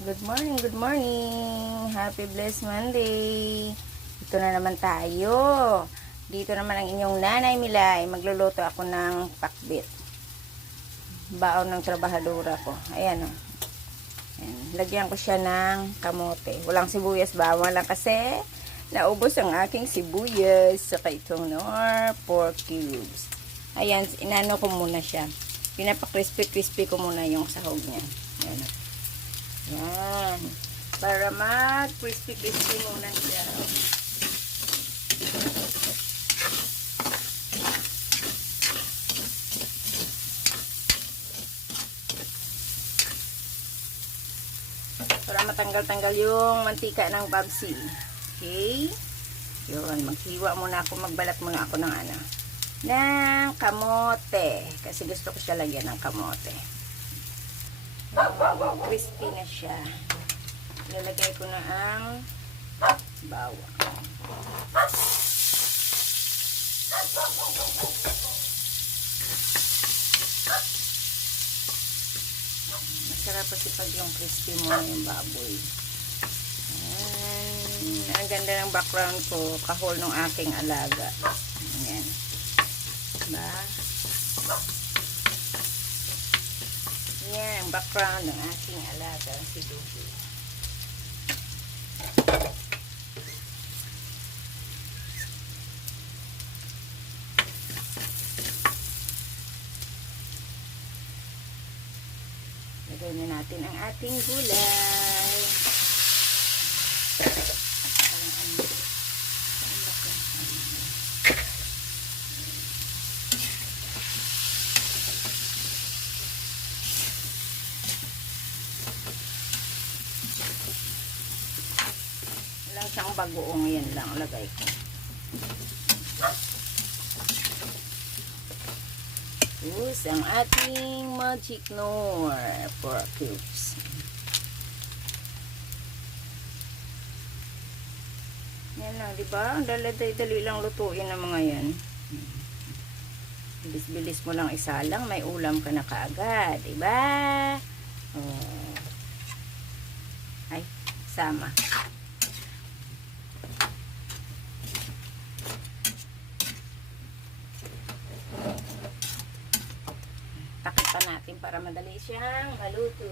Good morning, good morning. Happy blessed Monday. Ito na naman tayo. Dito naman ang inyong nanay Milay. Magluluto ako ng pakbit. Baon ng trabahadora ko. Ayan o. Ayan. Lagyan ko siya ng kamote. Walang sibuyas, bawang lang kasi naubos ang aking sibuyas. Saka itong pork cubes. Ayan, inano ko muna siya. Pinapa-crispy ko muna yung sahog niya. Ayan. Yan. Para mag-crispy muna siya. Para matanggal-tanggal yung mantika ng babsi. Okay? Yun. Maghiwa muna ako. Magbalat muna ako ng ng kamote. Kasi gusto ko siya lagyan ng kamote. Crispy na siya. Ilalagay ko na ang bawang. Masarap kasi pag yung crispy mo yung baboy. Ang ganda ng background ko. Kahol ng aking alaga. Ayan. Diba? Yan ang background ng aking alaga, si Dubi. Lagay na natin ang ating gulay. Lang siyang bagoong, yan lang lagay ko. Tapos ang ating magic nor pork cubes. Yan lang, diba? Ang dali lang lutuin ng mga yan. Bilis-bilis mo lang isalang, may ulam ka na kaagad, diba? Oh. Ay, sama. Takip pa natin para madali siyang maluto.